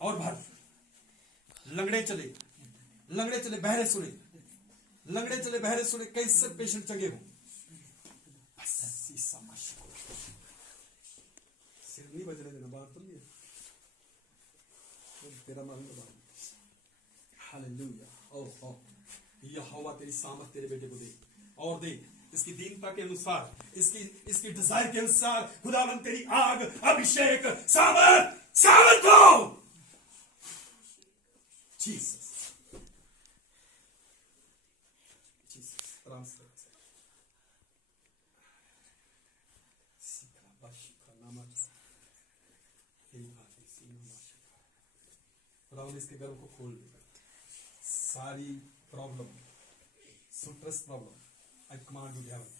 और भर। लंगड़े चले, लंगड़े चले, बहरे सुने, लंगड़े चले, बहरे सुने, कैंसर पेशेंट चंगे हो। बस ईसा मसीह को सिर नहीं बजने देना, बाहर तो नहीं तेरा मन में बाहर। हालेलुया। ओह यहोवा तेरी सामर्थ तेरे बेटे को दे और दे, इसकी दीनता के अनुसार, इसकी डिजायर के अनुसार खुदावंद तेरी आग, अभिषेक, सामर्थ, सामर्थ हो। जीसस, जीसस, ट्रांसफर सीखा बाशिका नामक खुदावंद इसके गर्भ को खोल दे। सारी प्रॉब्लम, सुट्रस problem, I command you devil,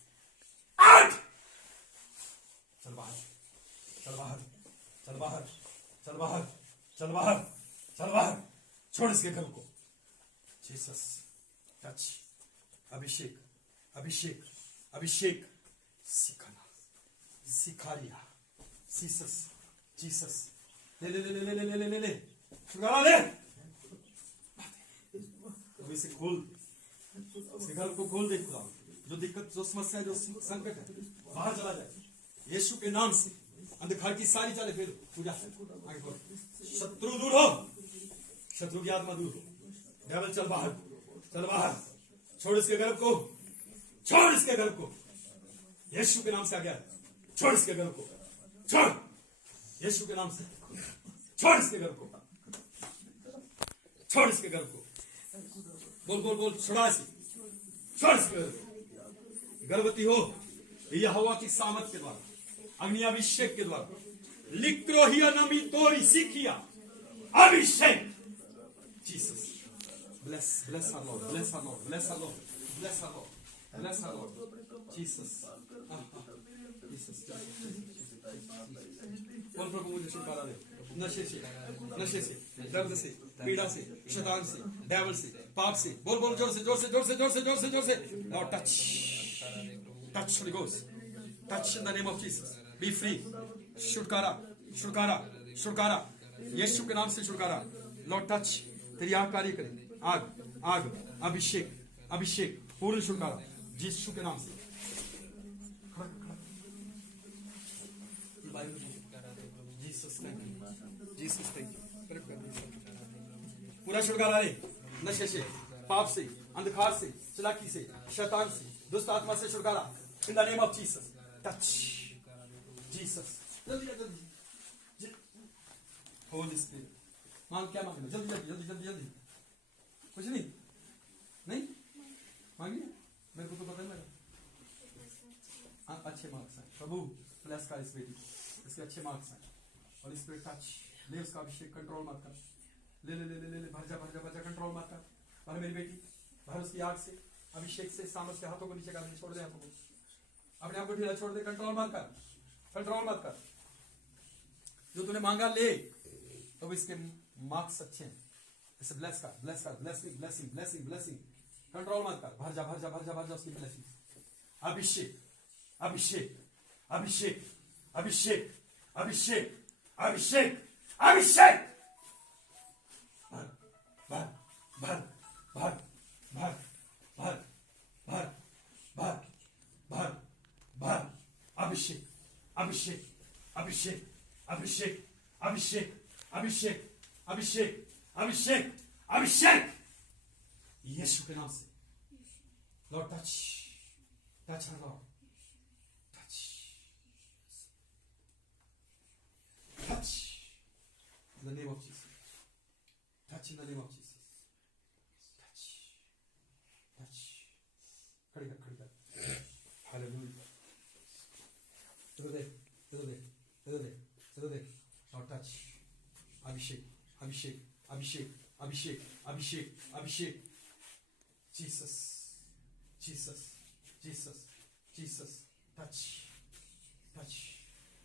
out. चल बाहर, चल बाहर, चल बाहर, चल बाहर, चल बाहर, चल बाहर। छोड़ इसके घर को। जीसस टच, अभिषेक, अभिषेक, अभिषेक, सिखाना, सिखा लिया। जीसस, जीसस, ले ले ले ले ले ले ले ले ले छुटकारा ले। अभी से खोल, इसके घर को खोल दे खुदा। जो दिक्कत, जो समस्या, जो संकट है, बाहर चला जाए यीशु के नाम से। अंधकार की सारी चालें फेरो, पूजा आगे बढ़ो। शत्रु दूर हो, शत्रु की आत्मा दूर हो। डेविल चल बाहर, चल बाहर। छोड़ इसके घर को, छोड़ इसके घर को। यीशु के नाम से आ गया, छोड़ इसके घर को, छोड़ यीशु के नाम से। छोड़ इसके घर को, छोड़ इसके घर को। बोल बोल बोल, छोड़ा इसे, छोड़ इसके घर को। गर्भवती हो यहोवा की सामर्थ के द्वारा, अग्नि अभिषेक के द्वारा। लिक्रोहिया नमी तोरी सीखिया अभिषेक। Jesus, bless, bless our Lord, bless our Lord, bless our Lord, bless our Lord, bless our Lord. Jesus, Jesus, बोल प्रभु मुझे छुटकारा दे नशे से, नशे से, दर्द से, पीड़ा से, शैतान से, डेविल से, पाप से। बोल बोल जोर से, जोर से, जोर से, जोर से, जोर से, जोर से। Lord touch, touch Holy Ghost, touch in the name of Jesus. Be free. छुटकारा, छुटकारा, छुटकारा, यीशु के नाम से छुटकारा। Lord touch, तेरी आग कार्य करे। आग, आग, अभिषेक, अभिषेक, पूर्ण छुटकारा यीशु के नाम से। Jesus thank you. पूरा छुटकारा ले नशे से, पाप से, अंधकार से, चलाकी से, शैतान से, दुष्ट आत्मा से छुटकारा इन the name of Jesus. Touch Jesus. जल्दी जल्दी, होली स्पिरिट मांग, क्या मांगना? जल्दी जल्दी जल्दी जल्दी जल्दी। कुछ नहीं, नहीं मांगिए, मेरे को तो पता नहीं लगा। अच्छे मार्क्स हैं प्रभु, ब्लेस का इस बेटी, इसके अच्छे मार्क्स हैं। और इस पे टच ले, उसका अभिषेक कंट्रोल मत कर। ले ले ले ले ले, भर जा भर जा भर जा, कंट्रोल मत कर। भर मेरी बेटी, भर उसकी आग से, अभिषेक से, सामर्थ से। हाथों को नीचे कर दे, छोड़ दे हाथों को, अपने आप को ढीला छोड़ दे। कंट्रोल मत कर, कंट्रोल मत कर। जो तूने मांगा ले, तो इसके मार्क्स अच्छे हैं। इसे ब्लेस कर, ब्लेस कर, blessing blessing blessing blessing. Control मत कर, भर जा भर जा भर जा भर जा उसकी ब्लेसिंग। अभिषेक, अभिषेक, अभिषेक, अभिषेक, अभिषेक, अभिषेक, अभिषेक। भर भर भर भर भर भर भर भर भर भर। अभिषेक, अभिषेक, अभिषेक, अभिषेक, अभिषेक, अभिषेक, अभिषेक, अभिषेक, अभिषेक यीशु के नाम से। Lord touch, touch her Lord, touch, touch in the name of Jesus. Touch in the name of Jesus. Touch, touch. खड़ी कर, खड़ी कर। Hallelujah. इधर देख, इधर देख, इधर देख, इधर देख। Now touch. अभिषेक, अभिषेक, अभिषेक, अभिषेक, अभिषेक, अभिषेक। Jesus, Jesus, Jesus, Jesus. Touch, touch,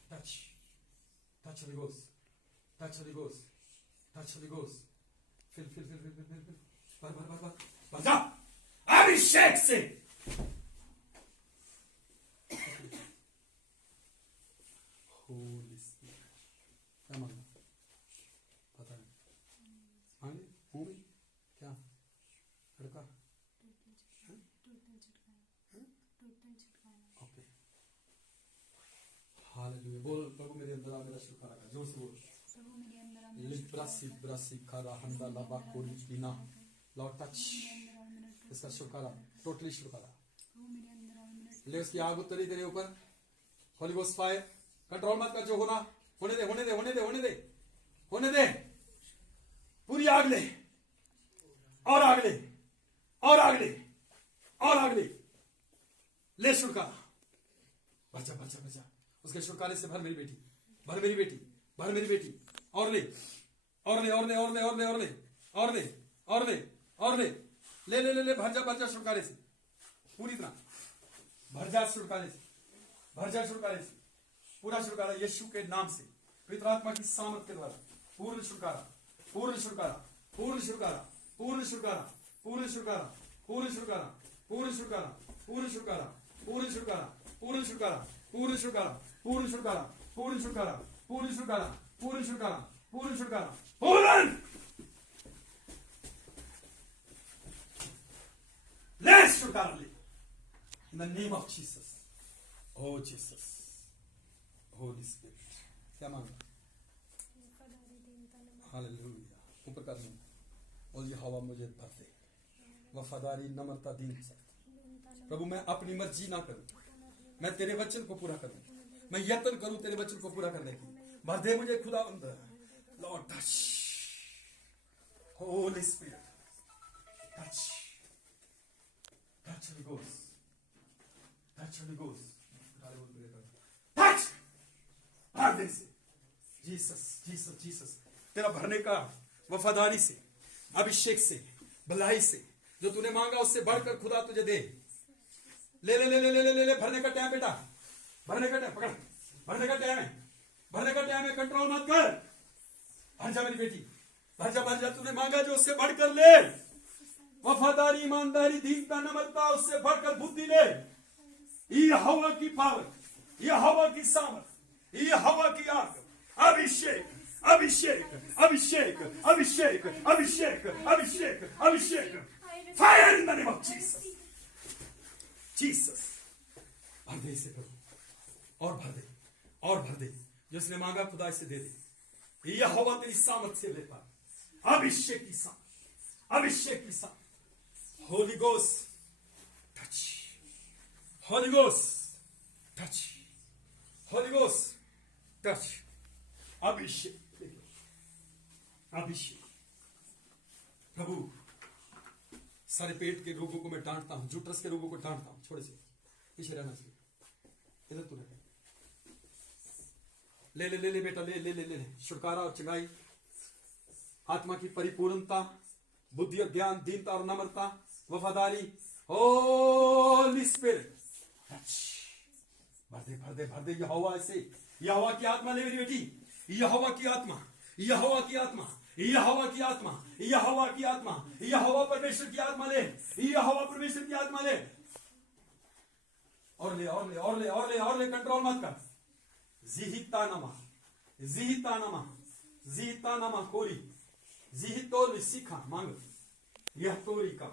touch. Touch Holy Ghost, touch Holy Ghost, touch Holy Ghost. Fill, fill, fill, fill, fill, fill, fill. भर भर भर भर भर जा अभिषेक से। Holy Spirit, क्या मांगना? पता नहीं। बोल प्रभु मेरे अंदर आ, मेरा छुटकारा कर, जोर से बोल। लिब्रासी ब्रासी खारा हंदा लबा कोली कीना, लॉर्ड टच, इसका छुटकारा, टोटली छुटकारा। ले उसकी आग उतरी तेरे ऊपर, होली गोस्ट फायर, कंट्रोल मत कर, जो होना होने दे, होने दे, होने दे, होने दे, होने दे, पूरी आग ले, और आग ले, और आग ले, और आग ले, ले छुटकारा, बचा बचा बचा, उसके छुटकारे से भर मेरी बेटी, भर मेरी बेटी, भर मेरी बेटी, और ले, और ले, और ले, और ले, और ले, और ले, और ले, और ले, और ले, ले ले ले ले, भर जा छुटकारे से, पूरी तरह भर जा छुटकारे से, भर जा छुटकारे से, पूरा छुटकारा यीशु के नाम से, पवित्र आत्मा की सामर्थ के द्वारा, पूर्ण छुटकारा, पूर्ण छुटकारा, पूर्ण छुटकारा, पूर्ण छुटकारा, पूर्ण छुटकारा, पूर्ण छुटकारा, पूर्ण छुटकारा, पूर्ण छुटकारा, पूर्ण छुटकारा, पूर्ण छुटकारा, पूर्ण छुटकारा, पूर्ण छुटकारा, पूर्ण छुटकारा, पूर्ण छुटकारा, पूर्ण छुटकारा, पूर्ण छुटकारा, पूर्ण ले छुटकारा ले, in the name of Jesus, oh Jesus, Holy Spirit, क्या मांगा? हालेलुया, ऊपर कर दूं, और ये हवा मुझे भर दे, वफादारी नम्रता दीन सकती। प्रभु मैं अपनी मर्जी ना करूं, मैं तेरे वचन को पूरा करूं, मैं यत्न करूं तेरे वचन को पूरा करने की, भर दे मुझे खुदावंद, Lord touch, Holi spirit touch, touch holy ghost, touch holy ghost, touch, भर दे से, जीसस जीसस जीसस, तेरा भरने का वफादारी से, अभिषेक से, भलाई से, जो तूने मांगा उससे बढ़कर खुदा तुझे दे, ले ले ले ले ले ले ले, भरने का टाइम बेटा, भरने का टाइम, पकड़, भरने का टाइम है, भरने का टाइम है, कंट्रोल मत कर, भर जा मेरी बेटी, भर जा, तूने मांगा जो उससे बढ़कर ले, वफादारी, ईमानदारी, दीनता, नम्रता, उससे बढ़कर बुद्धि ले, ये हवा की पावर, ये हवा की सामर्थ, ये हवा की आग, अभिषेक अभिषेक अभिषेक अभिषेक अभिषेक अभिषेक अभिषेक, fire in the name of Jesus, Jesus, भर दे इसे प्रभु, और भर दे, और भर दे, जिसने मांगा खुदा इसे दे दे, यह हवा तेरी सामर्थ से ले पा, अभिषेक की सामर्थ, अभिषेक की सामर्थ, holy ghost touch, holy ghost touch, holy ghost touch, अभिषेक, अभिषेक, प्रभु सारे पेट के रोगों को मैं डांटता हूं, जूट्रस के रोगों को डांटता हूं, छोड़े से पीछे रहना चाहिए, इधर तू रह, ले ले ले ले बेटा, ले ले ले ले, छुटकारा और चंगाई, आत्मा की परिपूर्णता, बुद्धि और ज्ञान, दीनता और नम्रता, वफादारी, होली स्पिरिट टच, भर दे भर दे भर दे, यह हवा ऐसे, यह हवा की आत्मा ले मेरी बेटी, यह हवा की आत्मा, यह हवा की आत्मा, यह हवा की आत्मा, यह हवा की आत्मा, यह हवा परमेश्वर की आत्मा ले, यह हवा परमेश्वर की आत्मा ले, और ले और ले और ले और ले और ले, कंट्रोल मत कर, जिहिता नमा कोरी, जिहितोल सीखा मांग, यह तोरी का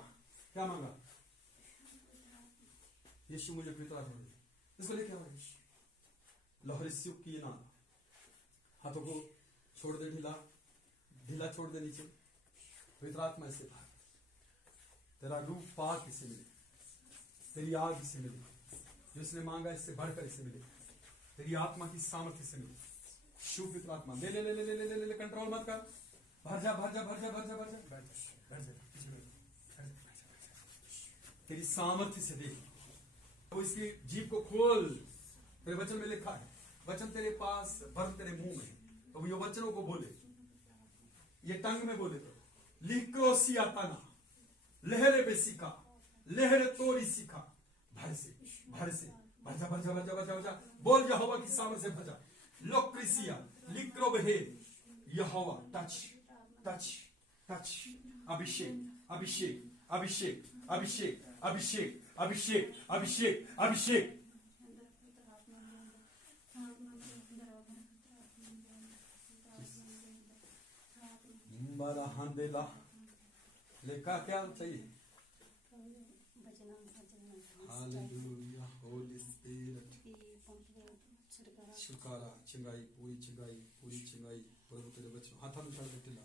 क्या मांगा? यीशु मुझे पवित्र आत्मा दे, इसको लेके आओ, लहरिस्यु की ना, हाथों को छोड़ दे, ढीला ढीला छोड़ दे नीचे, पवित्र आत्मा इससे भाग, तेरा रूप पाक इसे मिले, तेरी आग इसे मिले, जो इसने मांगा इससे बढ़कर इसे मिले, तेरी आत्मा की सामर्थ्य से मिले, शुभ पवित्र आत्मा ले ले ले ले ले ले ले ले, कंट्रोल मत कर, भर जा भर जा भर जा भर जा भर जा, बैठ जा, तेरी सामर्थ्य से देख, तो इसकी जीभ को खोल, तेरे वचन में लिखा है, वचन तेरे पास बर्फ तेरे मुंह में, तो ये वचनों को बोले, ये टंग में बोले, तो लिखो सियाताना लहरे पे सीखा, लहरे तोड़ी सीखा, भर से भर से भर जा भर जा भर जा भर जा भर जा, बोल यहोवा की सामर्थ से भर जा, लोक्रिसिया लिक्रो बहे, यहोवा टच टच टच, अभिषेक अभिषेक अभिषेक अभिषेक अभिषेक अभिषेक अभिषेक अभिषेक, हांदेला लेका क्या चाहिए? हालेलुया, होली स्पिरिट शुकारा चिंगाई पूरी चिंगाई प्रभु तेरे बच्चों हाथा में चढ़ टिला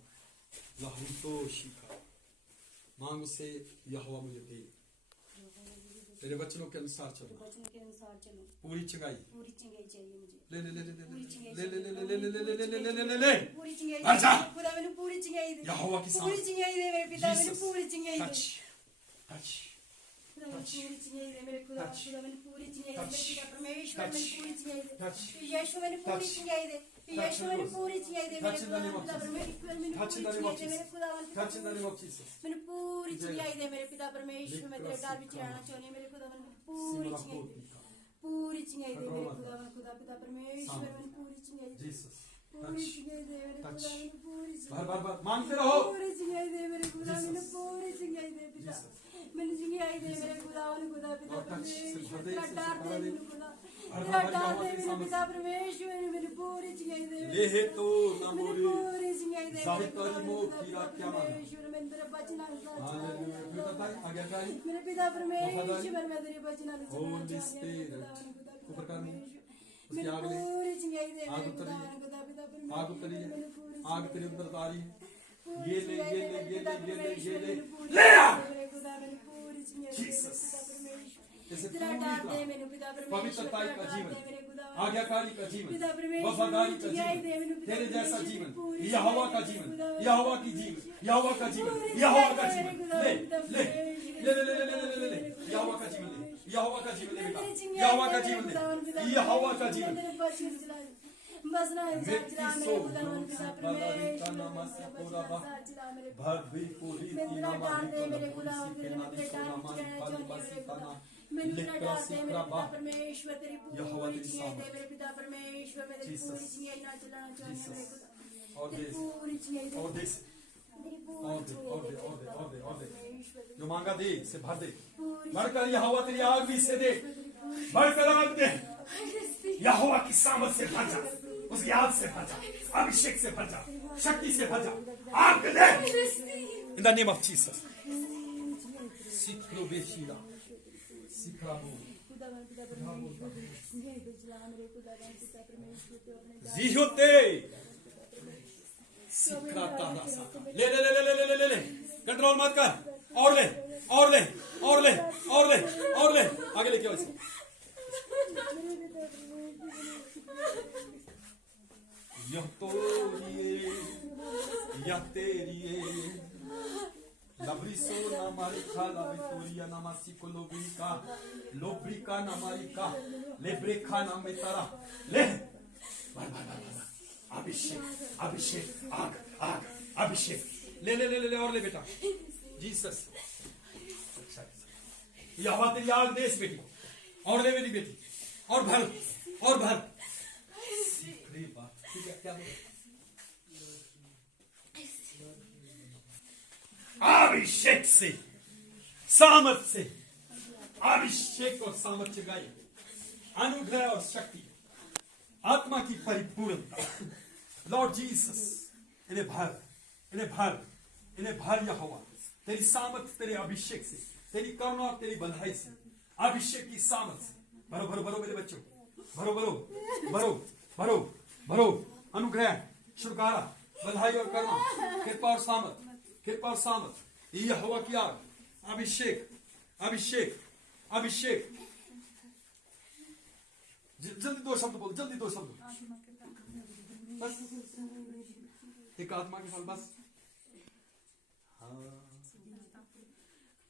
लाहू तो शिखा मांग से यहोवा मुझे दे तेरे वचनों के अनुसार चलो पूरी चिंगाई चाहिए मुझे ले ले ले ले ले ले ले ले ले ले ले ले ले ले ले ले ले पूरी चिंगाई अच्छा खुदा मैंने पूरी चिंगाई दे यहोवा की पूरी चिंगाई दे मेरे पिता मैंने पूरी चिंगाई दे टच टच खुदा मैंने पूरी चिंगाई दे मेरे खुदा खुदा मैंने पूरी चिंगाई दे मेरे पिता परमेश्वर मैंने पूरी चिंगाई दे यीशु मैंने पूरी चिंगाई दे यीशु मैंने पूरी चिंगाई दे मेरे खुदा परमेश्वर मैंने पूरी चिंगाई दे मेरे खुदा touch in the name of Jesus मैंने पूरी चिंगाई दे मेरे पिता परमेश्वर मैं तेरे डाल बिछ रहना चाहनी मेरे खुदा मैंने पूरी चिंगाई दे पूरी चिंगाई दे मेरे खुदा पिता परमेश्वर मैंने पूरी चिंगाई दे Jesus पूरी चिंगाई दे मेरे खुदा मैंने पूरी बार मांगते रहो पूरी चिंगाई दे मेरे खुदा मैंने पूरी चिंगाई दे पिता मैंने चिंगाई दे मेरे खुदा पिता परमेश्वर तेरा डाल दे मेरे खुदा तेरा डाल दे मेरे पिता परमेश्वर मैंने पूरी चिंगाई दे ले है तो मैंने पूरी चिंगाई दे साहित्य मो कीरा क्या माना परमेश्वर मैं तेरे वचन अनुसार हालेलुया पिता ताई आगे ताई मेरे पिता परमेश्वर मैं तेरे वचन अनुसार होली स्पिरिट ऊपर करनी उसकी आग ले पूरी चिंगाई दे आग मेरे उतरी खुदा पिता आग उतरी आग तेरे अंदर तारी ये ले ले आ जीसस इसे पवित्रता का जीवन आज्ञाकारी का जीवन वफादारी का जीवन तेरे जैसा जीवन यहोवा का जीवन यहोवा की जीवन यहोवा का जीवन यहोवा का जीवन ले ले ले ले ले ले ले ले ले यहोवा का जीवन ले यहोवा का जीवन ले बेटा यहोवा का जीवन ले यहोवा का जीवन बस ना व्यक्ति सो बालारी का नाम से पूरा भव्य पूरी तीना मारी मेरे गुलाम मेरे नाम से ताना परमेश्वर तेरी पूरी चिंगाई दे मेरे पिता परमेश्वर मैं तेरी पूरी चिंगाई ना चलाना चाहनी मेरे खुदा और देश पूरी चिंगाई दे और देश और दे जो मांगा दे से भर दे बढ़कर यहोवा तेरी आग भी से दे बढ़कर आग दे यहोवा की सामर्थ से भर जा उसकी आग से भर जा अभिषेक से भर जा शक्ति से भर जा आग दे in the name of Jesus सिक्रो बेशीला सिक्राबो जीहोते सिक्राता रासा ले ले ले ले ले ले ले ले कंट्रोल मत कर और ले और ले और ले और ले और ले आगे लेके आओ इसे यह तो या तेरी लब्रिसो नामारिका लाविटोरिया नामासिको लोब्रिका लोब्रिका नामारिका लेब्रेका नामेतारा ले अभिषेक अभिषेक आग आग अभिषेक ले ले ले ले और ले बेटा जीसस यहोवा तेरी आग दे इस बेटी और ले मेरी बेटी और भर ठीक है क्या अभिषेक से सामर्थ से अभिषेक और सामर्थ्य गाय अनुग्रह और शक्ति आत्मा की परिपूर्णता लॉर्ड जीसस इन्हें भर यहोवा तेरी सामर्थ तेरे अभिषेक से तेरी करुणा और तेरी बधाई से अभिषेक की सामर्थ से भरो भरो भरो मेरे बच्चों भरो भरो भरो भरो भरो अनुग्रह छुटकारा बधाई और करुणा कृपा और सामर्थ यहोवा की आग अभिषेक अभिषेक अभिषेक जल्दी दो शब्द बोल जल्दी दो शब्द बस एक आत्मा के फल बस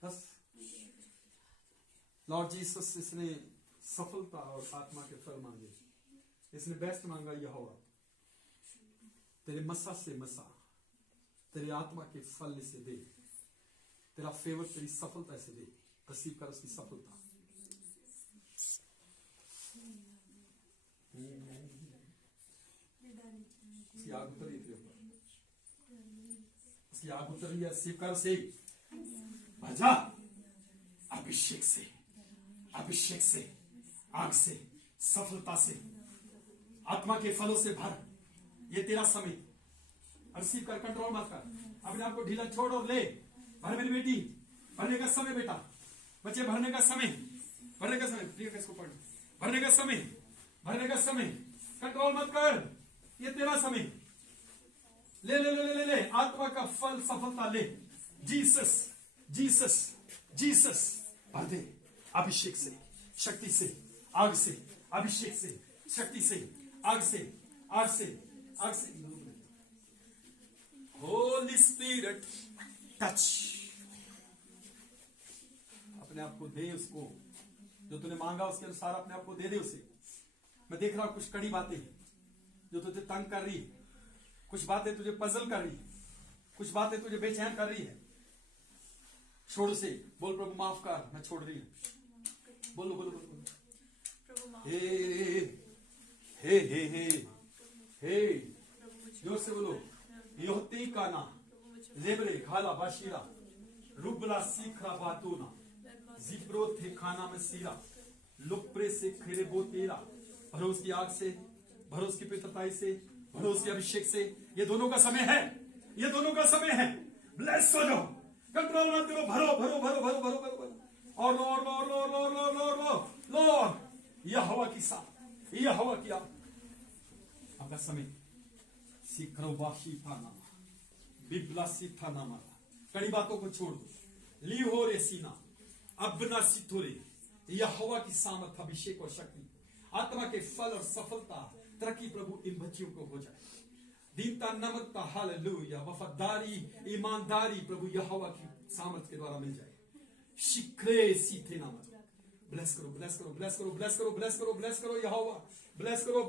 बस लॉर्ड जीसस इसने सफलता और आत्मा के फल मांगे इसने बेस्ट मांगा यहोवा तेरे मसा से मसा तेरी आत्मा के फल से दे तेरा फेवर तेरी सफलता से दे रिसीव कर उसकी सफलता उसकी आग उतरी तेरे ऊपर उसकी आग उतरी है रिसीव कर से भजा अभिषेक से आग से सफलता से आत्मा के फलों से भर ये तेरा समय रिसीव कर कंट्रोल मत कर अपने आप को ढीला छोड़ और ले भर मेरी बेटी भरने का समय बेटा बच्चे भरने का समय प्रिय किसको पढ़ भरने का समय कंट्रोल मत कर, ये तेरा समय। ले ले ले ले ले ले आत्मा का फल सफलता ले। जीसस जीसस जीसस भर दे अभिषेक से, शक्ति से, आग से, अभिषेक से, शक्ति से, आग से, आग से, आग से। Holi spirit touch. अपने आप को दे उसको, जो तूने मांगा उसके अनुसार अपने आप को दे दे उसे। मैं देख रहा हूं कुछ कड़ी बातें जो तुझे तंग कर रही है, कुछ बातें तुझे पजल कर रही है, कुछ बातें तुझे बेचैन कर रही है। छोड़ से बोल, प्रभु माफ कर, मैं छोड़ रही हूं। बोलो बोलो बोलो, हे हे हे हे हे, जोर से बोलो। योहती का ना लेबरे खाला बाशीरा रुबला सीखरा बातूना जिब्रो थे खाना में सीरा लुप्रे से खेरे बो तेरा। भरोस की आग से, भरोस की पवित्रताई से, भरोस के अभिषेक से। ये दोनों का समय है, ये दोनों का समय है। ब्लेस हो जाओ, कंट्रोल मत करो, भरो भरो भरो भरो भरो भरो भरो। और लो और लो और लो और लो और लो और लो और लो लो। यह हवा की साथ, यह हवा की आग। आपका समय सीखरोबाशी था नामा, बिबलासी था नामा। कड़ी बातों को छोड़ दो। ली हो रे सीना अबना सिथोरे। यह हवा की सामर्थ, अभिषेक और शक्ति, आत्मा के फल और सफलता, तरक्की प्रभु इन बच्चियों को हो जाए। दीनता, नम्रता, हालेलुया, वफादारी, ईमानदारी प्रभु यह हवा की सामर्थ के द्वारा मिल जाए। शिखरे सीथे नाम। ब्लेस करो ब्लेस करो ब्लेस करो ब्लेस करो ब्लेस करो ब्लेस करो यह हवा। ब्लेस करो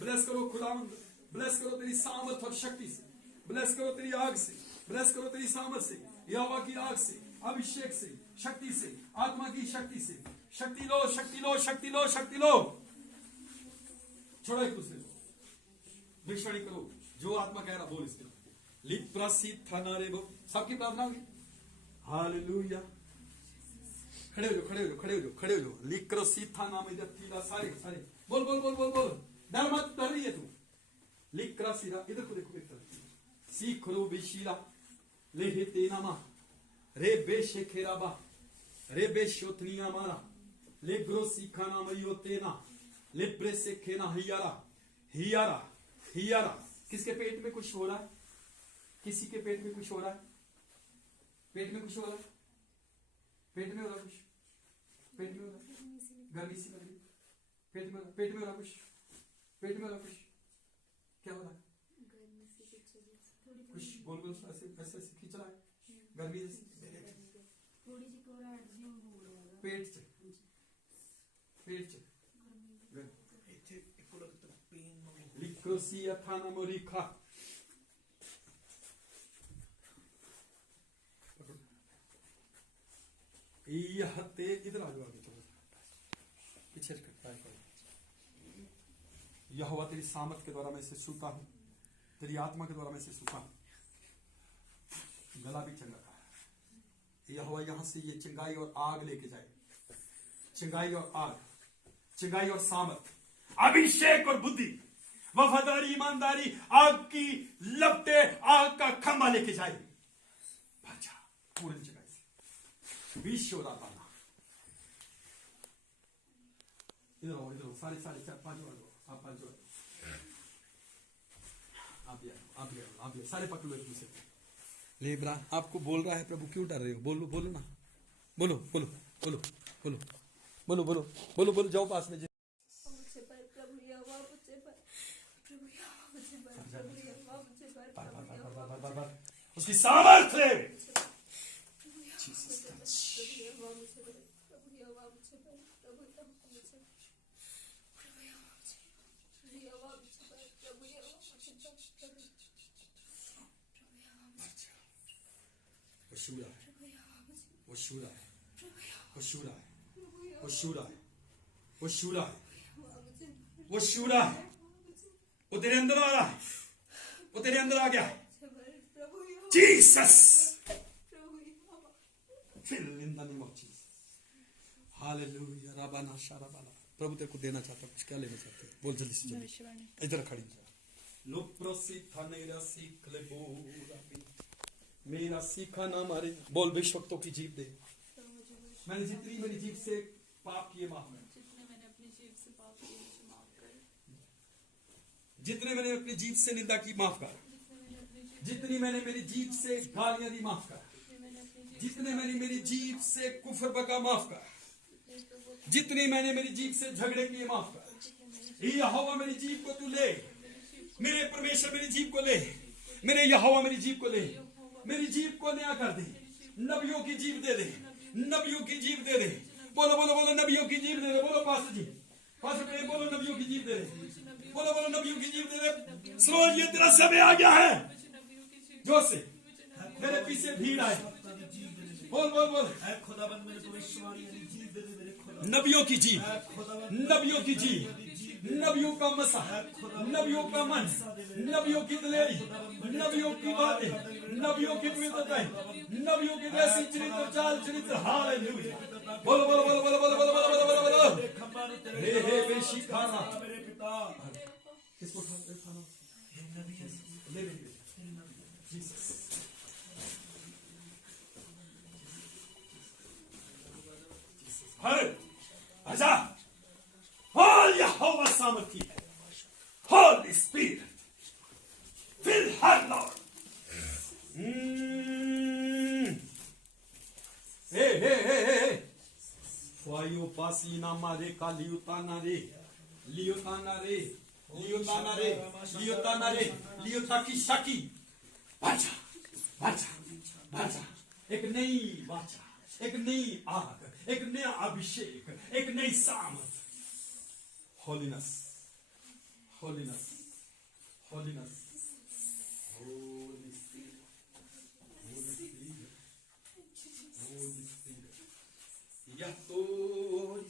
ब्लेस करो खुदावंद। ब्लेस करो तेरी सामर्थ और शक्ति से। ब्लेस करो तेरी आग से। ब्लेस करो तेरी सामर्थ से, यह हवा की आग से, अभिषेक से, शक्ति से, आत्मा की शक्ति से। शक्ति लो शक्ति लो शक्ति लो शक्ति लो। छोड़ो एक दूसरे को, भविष्यवाणी करो जो आत्मा कह रहा बोल इसके। लिप्रासी थनारे बो। सबकी प्रार्थना होगी। हालेलुया। खड़े हो जाओ खड़े हो जाओ खड़े हो जाओ खड़े हो जाओ। लिक्रोसी थाना में जब तीला सारे सारे बोल बोल बोल बोल बोल। डर मत, डर रही है तू। लिक्रासीरा इधर को देखो इधर। सीखरो बिशीला लेहे तेनामा रे बेशेखेराबा रे बेशोतनिया मारा ले ग्रोसी खाना मयो तेना ले प्रेसे खेना हियारा हियारा हियारा। किसके पेट में कुछ हो रहा है? किसी के पेट में कुछ हो रहा है? पेट में कुछ हो रहा है? पेट में हो रहा कुछ? पेट में हो रहा गर्मी सी लग रही? पेट में हो रहा कुछ? पेट में हो रहा कुछ? क्या हो रहा है? कुछ बोल बोल ऐसे ऐसे खींच रहा है गर्मी जैसे। पेट से पेट से लिक्रोसिया थाना मोरिखा। यह तेज इधर आ जाओ आगे थोड़ा पीछे कर। यह हुआ तेरी सामर्थ के द्वारा मैं इसे छूता हूं, तेरी आत्मा के द्वारा मैं इसे छूता हूं। गला भी चंगा का है। यह हुआ यहां से ये चिंगाई और आग लेके जाए। चिंगाई और आग, चिंगाई और सामर्थ, अभिषेक और बुद्धि, वफादारी, ईमानदारी, आग की लपटे, आग का खंभा लेके जाए। भाजा पूरी जगह से विश्वरा पाना। इधर आओ सारे सारे चार पांच आप पांच आप सारे पकड़ो एक दूसरे को। लेब्रा आपको बोल रहा है प्रभु क्यों डर रहे हो? बोलो बोलो ना, बोलो बोलो बोलो बोलो बोलो बोलो बोलो बोलो। जाओ पास में उसकी सामर्थ्य वो शूरा है वो शूरा है वो शूरा है वो शूरा है वो शूरा है वो तेरे अंदर आ रहा है, वो तेरे अंदर आ गया है। Jesus in the name of Jesus hallelujah. रबाना शाराबाला। प्रभु तेरे को देना चाहता, कुछ क्या लेना चाहते हैं? बोल जल्दी से जल्दी। इधर खड़ी लोप्रोसी थानेरा सीख ले बोरा मेरा सीखा ना मारे। बोल विश्वक्तों की जीभ दे। मैंने जितनी मेरी जीभ से पाप किए माफ कर। जितने मैंने अपनी जीभ से निंदा की माफ कर, जितनी मैंने मेरी जीभ से गालियां दी माफ कर, जितने मैंने मेरी जीभ से कुफर बका माफ कर, जितनी मैंने मेरी जीभ से झगड़े किए माफ कर। यहोवा मेरी जीभ को तू ले, मेरे परमेश्वर मेरी जीभ को ले, मेरे यहोवा मेरी जीभ को ले, मेरी जीभ को नया कर दे, नबियों की जीभ दे दे, नबियों की जीभ दे दे। बोलो बोलो बोलो नबियों की जीभ दे दे। बोलो पास्टर जी, पास्टर प्रेम बोलो नबियों की जीभ दे दे। बोलो बोलो नबियों की जीभ दे दे। सरोज ये तेरा समय आ गया है, जोर से मेरे पीछे भीड़ आए। बोल बोल बोल नबियों की जीभ, नबियों की जीभ, नबियों का मसा, नबियों का मन, नबियों की दिलेरी, नबियों की बातें, नबियों की पवित्रता, नबियों की जैसी चरित्र चाल चरित्र। हालेलुया। बोलो बोलो बोलो बोलो बोलो बोलो बोलो बोलो बोलो बोलो। हे बेशी खाना किसको खाना ले ले जीसस। हर आजा all Yahweh सामर्थी है। Holy Spirit fill her Lord। Hey वायु पासी ना मारे का लियोताना रे, लियोताना रे, लियोताना रे, लियोताना रे, लियोताकी शाकी। बाजा बाजा बाजा, एक नई बाजा, एक नई आग, एक नया अभिषेक, एक नई सामर्थ। Holiness, holiness, holiness, Holi spirit, Holi spirit, Holi spirit. या तो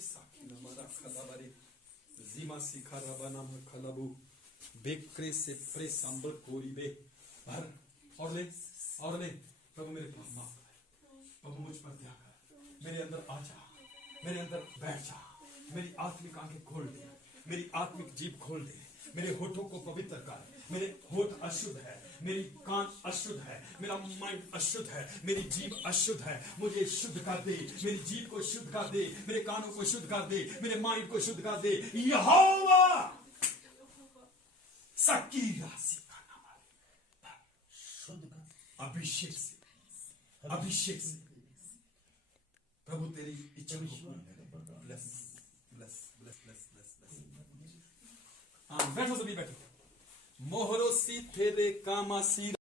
साकी नमरा खलाबारे जिमा सिखारा बनाम खलाबू बेक्रे से प्रे सांबर कोरी बे भर। और ले प्रभु मेरे पास माफ कर, प्रभु मुझ पर दया कर, मेरे अंदर आ जा, मेरे अंदर बैठ जा, मेरी आत्मिक आंखें खोल दे, मेरी आत्मिक जीभ खोल दे, मेरे होठों को पवित्र कर। मेरे होठ अशुद्ध है, मेरी कान अशुद्ध है, मेरा माइंड अशुद्ध है, मेरी जीभ अशुद्ध है। मुझे शुद्ध कर दे, मेरी जीभ को शुद्ध कर दे, मेरे कानों को शुद्ध कर दे, मेरे माइंड को शुद्ध कर दे। यहोवा सकीरा सिका नाम शुद्ध कर, अभिषेक से, अभिषेक से। प्रभु तेरी इच्छा को bless bless bless bless bless bless. बैठो सभी बैठो। मोहरो सी तेरे कामासी